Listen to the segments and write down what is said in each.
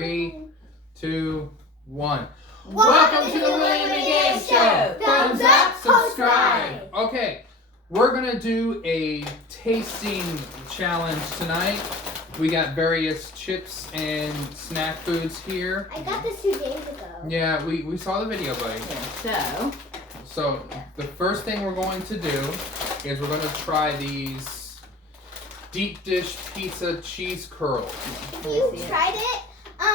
3, 2, 1. Welcome to the William and Gabe Show. Thumbs up, subscribe. Okay, we're gonna do a tasting challenge tonight. We got various chips and snack foods here. I got this 2 days ago. Yeah, we saw the video, buddy. Yeah, So the first thing we're going to do is we're going to try these deep dish pizza cheese curls. You tried it?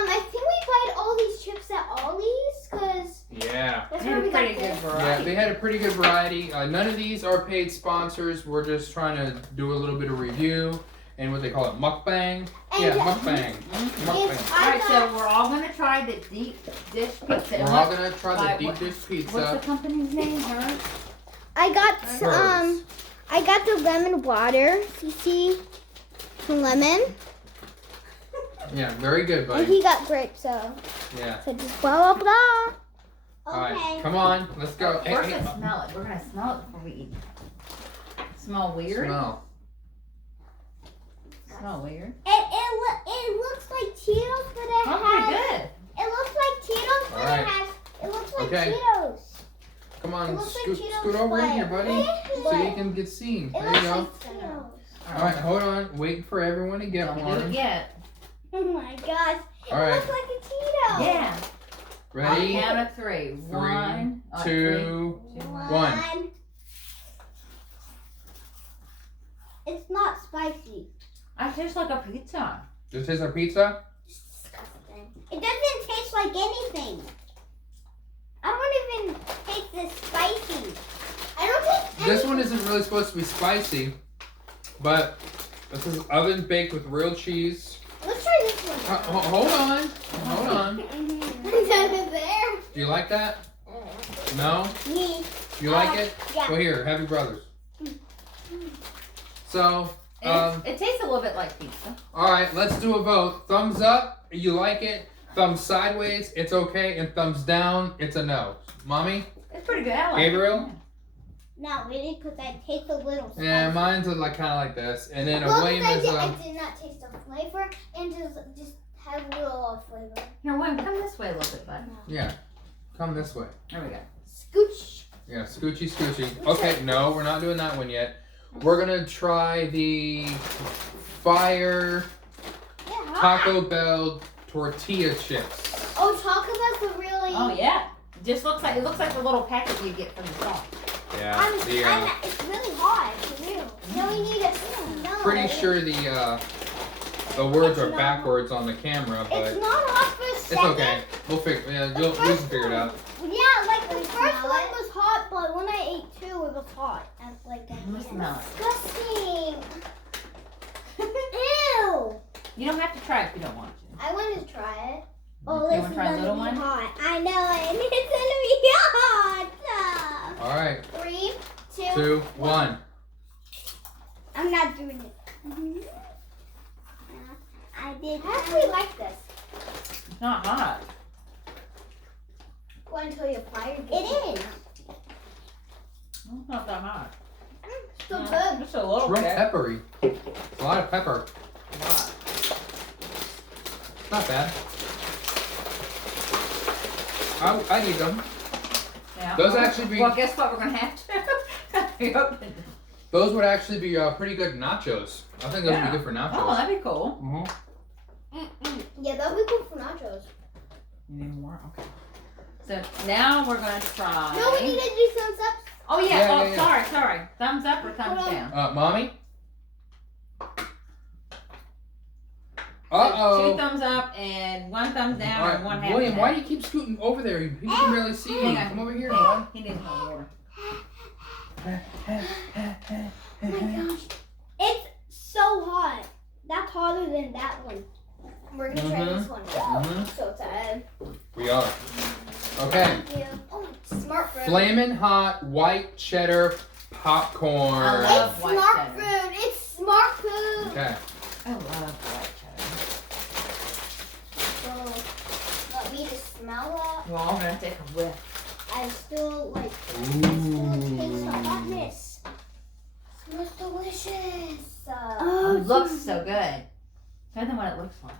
I think we bought all these chips at Ollie's because Yeah. that's where we got this. Yeah, they had a pretty good variety. None of these are paid sponsors. We're just trying to do a little bit of review and what they call it, mukbang. Yeah, mukbang. Mukbang. Alright, so we're all going to try the deep dish pizza. We're all going to try the deep dish pizza. What's the company's name? I got the lemon water. CC lemon. Yeah, very good, And buddy. he got grape, so Yeah. just blah blah blah. Alright, come on, let's go. We're going to smell it. We're going to smell it before we eat. Smell weird? Smell. Smell weird? It looks like Cheetos, but it Oh, has. good. It looks like Cheetos, but Alright. it looks like Okay. Cheetos. Come It on, looks like scoot Cheetos, over in but- here, buddy, so you but can get seen. It There you looks go. like Cheetos. Alright, hold on. Wait for everyone to get Don't do one. it yet. Oh my gosh. It Alright. looks like a Cheeto. Yeah. Ready? Count of 3. 1, 2, 1. It's not spicy. I taste like a pizza. This is our pizza? Disgusting. It doesn't taste like anything. I don't even taste this spicy. I don't taste anything. This one isn't really supposed to be spicy, but this is oven baked with real cheese. Let's try this one. Hold on. Hold on. It's over there. Do you like that? No? Me. You like it? Yeah. Well, here, have your brothers. So, It tastes a little bit like pizza. alright, let's do a vote. Thumbs up, you like it. Thumbs sideways, it's okay. And thumbs down, it's a no. Mommy? It's pretty good. I like Gabriel? it. Not really, because I taste a little spicy. Yeah, mine's like kind of like this. And then Well, William I is did not taste the flavor and just have a little flavor. Here, William, come this way a little bit, bud. yeah. Come this way. There we go. Scooch. Yeah, scoochy scoochy. Okay, no, we're not doing that one yet. We're gonna try the fire Yeah. Taco Bell tortilla chips. Oh, Taco Bell's a really. Oh yeah. It looks like the little packet you get from the store. Yeah, it's really hot. It's real. No, we need a no. pretty sure the words are backwards on the camera, but It's not hot for a it's second. okay. We'll figure. Yeah, we can figure it out. Yeah, like the first one was hot, but when I ate 2, it was hot. That's like that. Let me smell it. Disgusting. Ew. You don't have to try it if you don't want to. I want to try it. Oh, You this wanna is try a gonna little be one? hot. I know it. It's gonna be hot. All right, 3, 2, 2, 1. I'm not doing it. I did. I actually like this. It's not hot. Go until your fire gets it is. It's not that hot. So Yeah, good. Just a little It's real bit. peppery. It's a lot of pepper. A lot. Not bad. I eat them. Yeah. Those actually be. Well, guess what? We're gonna have to. Those would actually be pretty good nachos. I think those would be good for Oh, nachos. that'd be cool. Yeah, that would be cool for nachos. You need more? Okay. So now we're gonna try. No, we need to do thumbs up. Oh yeah. Yeah, Oh, yeah. sorry. Thumbs up or thumbs Hold on. down? Mommy? So Uh-oh. 2 thumbs up and 1 thumbs down All and 1 right, half. William, down. why do you keep scooting over there? People can barely see you. Hang on. Come over here, Hang boy. on. He needs more water. Oh my gosh. It's so hot. That's hotter than that one. We're gonna try this one. So excited. We are. Okay. Thank you. Oh, smart food. Flamin' hot white cheddar popcorn. I love It's white smart cheddar. food. It's smart food. Okay. I love white cheddar. So, want me to smell that? Well, I'm gonna take a whiff. I still taste the hotness. Smells delicious. Oh, it looks so good. Better than what it looks like,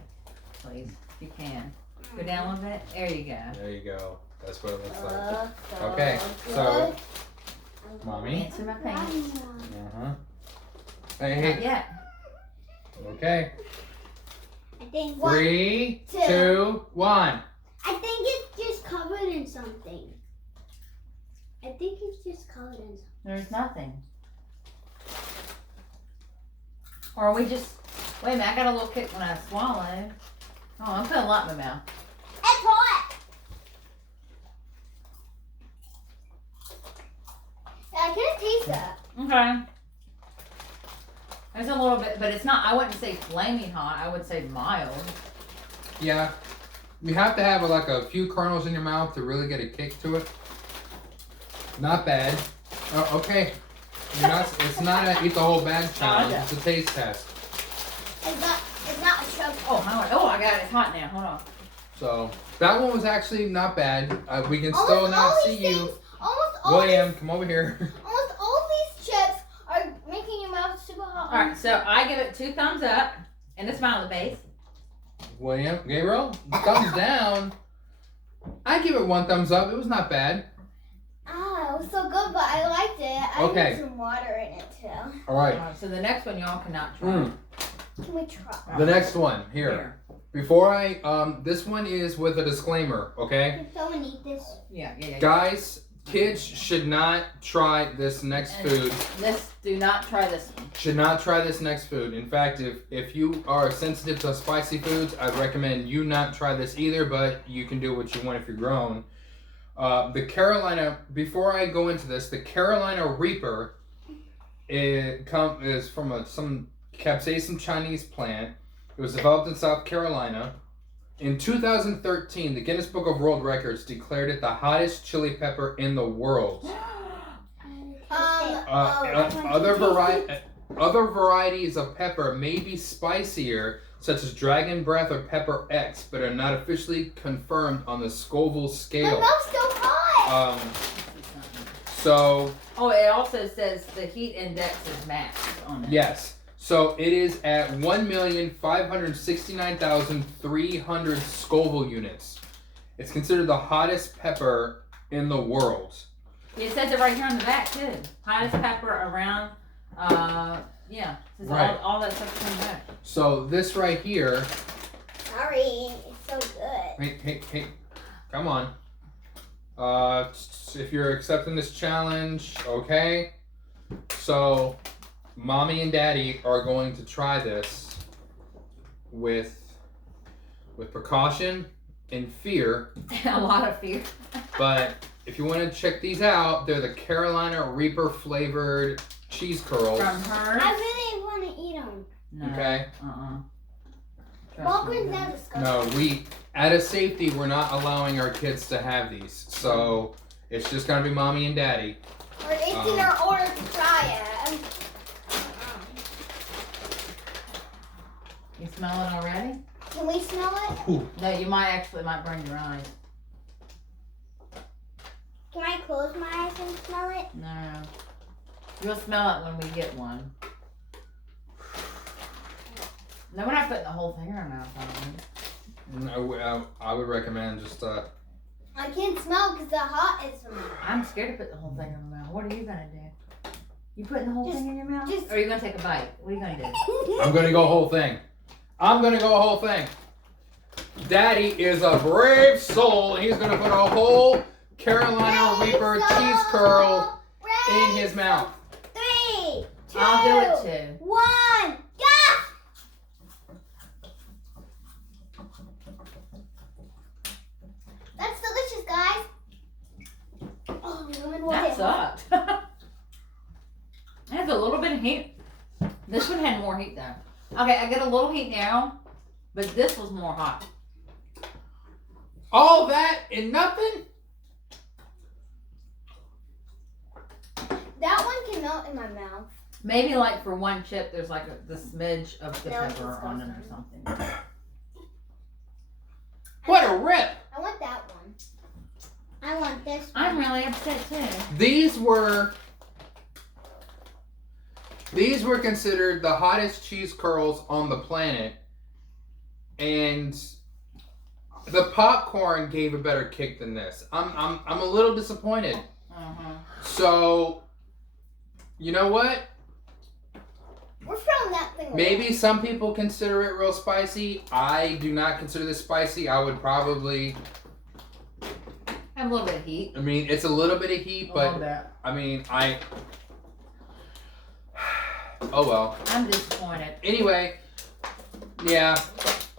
please. If you can. Go down a little bit. There you go. There you go. That's what it looks like. So Okay, so good. mommy. Answer my pants. Hey, Not hey. yet. Okay. I think 3, two. 2, 1. I think it's just covered in something. I think it's just covered in something. There's nothing. Or are we just... Wait a minute, I got a little kick when I swallowed. Oh, I'm putting a lot in my mouth. It's hot. I can't taste that. Okay. There's a little bit, but it's not, I wouldn't say flaming hot. I would say mild. Yeah. You have to have like a few kernels in your mouth to really get a kick to it. Not bad. Oh, okay. It's not a eat the whole bag challenge. It's a taste test. It's not a choke. Oh, I got it. It's hot now. Hold on. So that one was actually not bad. We can Almost still not all see these you. things- Almost all William, come over here. Almost all these chips are making your mouth super hot. All right, so I give it 2 thumbs up and a smile on the face. William, Gabriel, thumbs down. I give it 1 thumbs up. It was not bad. Ah, it was so good, but I liked it. I Okay. need some water in it too. All right. All right, so the next one y'all cannot try. Can we try? The next one here. Before I this one is with a disclaimer, okay? Can someone eat this? Yeah. Guys, kids should not try this next food. Do not try this one. Should not try this next food. In fact, if you are sensitive to spicy foods, I'd recommend you not try this either, but you can do what you want if you're grown. The Carolina, before I go into this, the Carolina Reaper is from some capsaicin Chinese plant. It was developed in South Carolina. In 2013, the Guinness Book of World Records declared it the hottest chili pepper in the world. Other varieties of pepper may be spicier, such as Dragon Breath or Pepper X, but are not officially confirmed on the Scoville My scale. mouth's so hot. So Oh, it also says the heat index is max on it. yes. So it is at 1,569,300 Scoville units. It's considered the hottest pepper in the world. It says it right here on the back too. Hottest pepper around. Yeah. It says Right. all that stuff comes back. So this right here. Sorry, it's so good. Hey, come on. If you're accepting this challenge, okay. So, mommy and daddy are going to try this with precaution and fear. A lot of fear. But if you want to check these out, they're the Carolina Reaper flavored cheese curls. From her. I really want to eat them. No. Okay. Walgreens, they're disgusting. No, out of safety, we're not allowing our kids to have these. So it's just gonna be mommy and daddy. We're 18 or older to try it. You smell it already? Can we smell it? No, you might burn your eyes. Can I close my eyes and smell it? No. You'll smell it when we get one. No, we're not putting the whole thing in our mouth, No, I would recommend just I can't smell because the hot is from it. I'm scared to put the whole thing in my mouth. What are you gonna do? You putting the whole thing in your mouth? Or are you gonna take a bite? What are you gonna do? I'm gonna go whole thing. I'm gonna go whole thing. Daddy is a brave soul, and he's gonna put a whole Carolina Reaper cheese curl in his mouth. 3, 2, I'll do it too. 1, go! That's delicious, guys. Oh, That sucked. It has a little bit of heat. This one had more heat though. Okay, I get a little heat now, but this was more hot. All that and nothing? That one can melt in my mouth. Maybe like for one chip, there's like the smidge of the No, it's pepper on it or disgusting. something. What a rip! I want that one. I want this one. I'm really upset too. These were considered the hottest cheese curls on the planet, and the popcorn gave a better kick than this. I'm a little disappointed. So, you know what? We're throwing that thing away. Maybe some people consider it real spicy. I do not consider this spicy. I would probably Have a little bit of heat. I mean, it's a little bit of heat, but I mean, oh well. I'm disappointed. Anyway, yeah.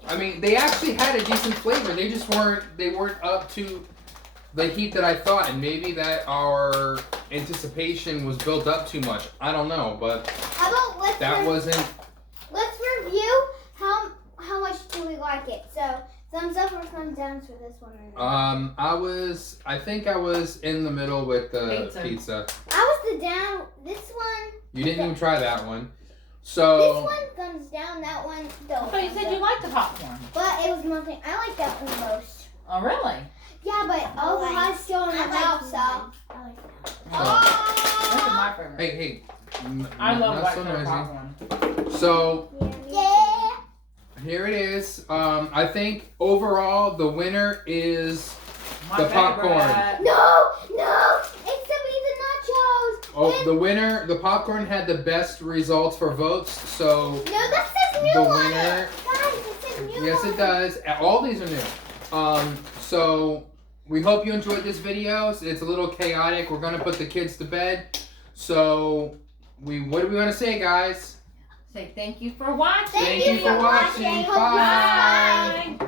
I mean, they actually had a decent flavor. They just weren't up to the heat that I thought, and maybe that our anticipation was built up too much. I don't know, but how about wasn't. Let's review how much do we like it. So thumbs up or thumbs down for this one. I think I was in the middle with the pizza. I was the down. This one. You didn't even try that one. So this one thumbs down. That one don't. But you said you liked the popcorn. But it was nothing. I like that one the most. Oh really? Yeah, but all the hot's still in my mouth, so. I like that. This is my favorite. Hey. I love not white so pepper noisy. popcorn. So Yeah. here it is. I think overall the winner is My the popcorn. favorite. No, it's to be the nachos. Oh, the winner, the popcorn had the best results for votes. So No, that says new the on winner. it. Guys, it says new Yes, on it does. All these are new. So we hope you enjoyed this video. It's a little chaotic. We're gonna put the kids to bed. So what do we want to say, guys? Say thank you for watching. Thank you for watching. Bye. Bye.